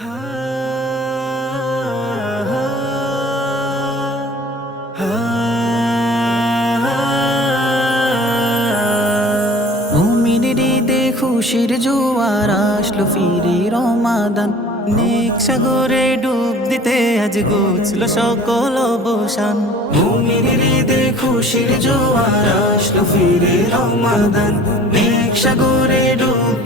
খুশির জোয়ার আসলো ফিরে রমাদান। নেক সাগরে ডুব দিতে আজ গুছলো সকল অবসান। ঈদে খুশির জোয়ার আসলো ফিরে রমাদান। নেক সাগরে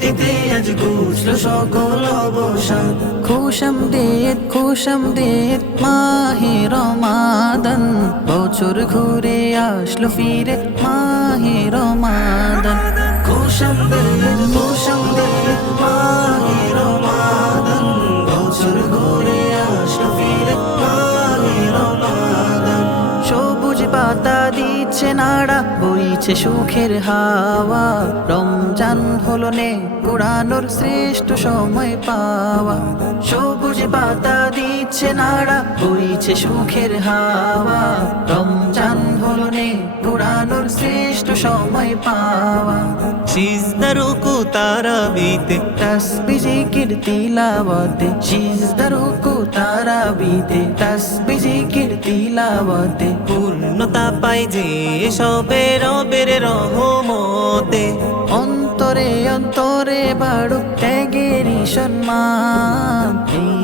দিতে আজ ঘুষল সকল অবসাদ। খুশম দেত খুশম দেত মাহে রমাদন। বছর ঘুরে আসলো ফিরে মাহে রমাদন। খুশম দেত খুশম দেত মাহে দিচ্ছে নাড়া বইছে সুখের হাওয়া। রমজান হলো নে কুড়ানোর শ্রেষ্ঠ সময় পাওয়া। সবুজ পাতা দিচ্ছে নাড়া বইছে সুখের হাওয়া। রমজান হলো নে কুড়ানোর শ্রেষ্ঠ সময় পাওয়া। সিজদারুকু তারাবিতে। তসবি জিকির তিলাওয়াতে। সিজদারুকু তারাবিতে। তসবি জিকির তিলাওয়াতে। পূর্ণতা পাই যে সবে রবের রহমতে। অন্তরে অন্তরে বাড়ুক ত্যাগেরই সম্মান।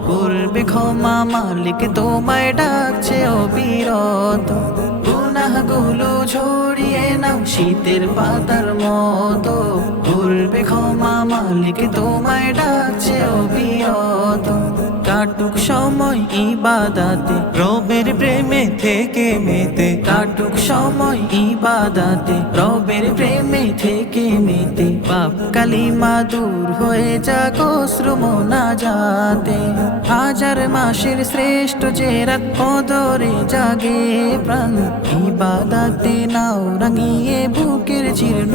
ক্ষমা মালিক, তোমায় ডাকছে অবিরত। গুনাহগুলো ঝরিয়ে নাও শীতের পাতার মতো। করবে ক্ষমা মালিক, তোমায় ডাকছে অবিরত। কাটুক সময় ইবাদাতে, রবের প্রেমে থেকে মেতে। কাটুক সময় ইবাদাতে, রবের প্রেমে থেকে পাপ কালিমা দূর হয়ে যাক শ্রম না যাতে হাজার মাসের শ্রেষ্ঠ যে রাত কদরে জাগে প্রাণ, ইবাদাতে নাও রাঙিয়ে বুকের জীর্ণ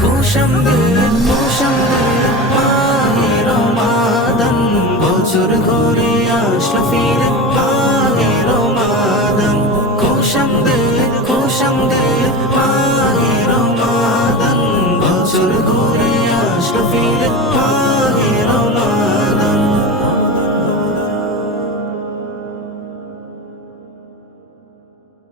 খুশম খুশম মাহে বছর ঘুরে আসলো ফিরে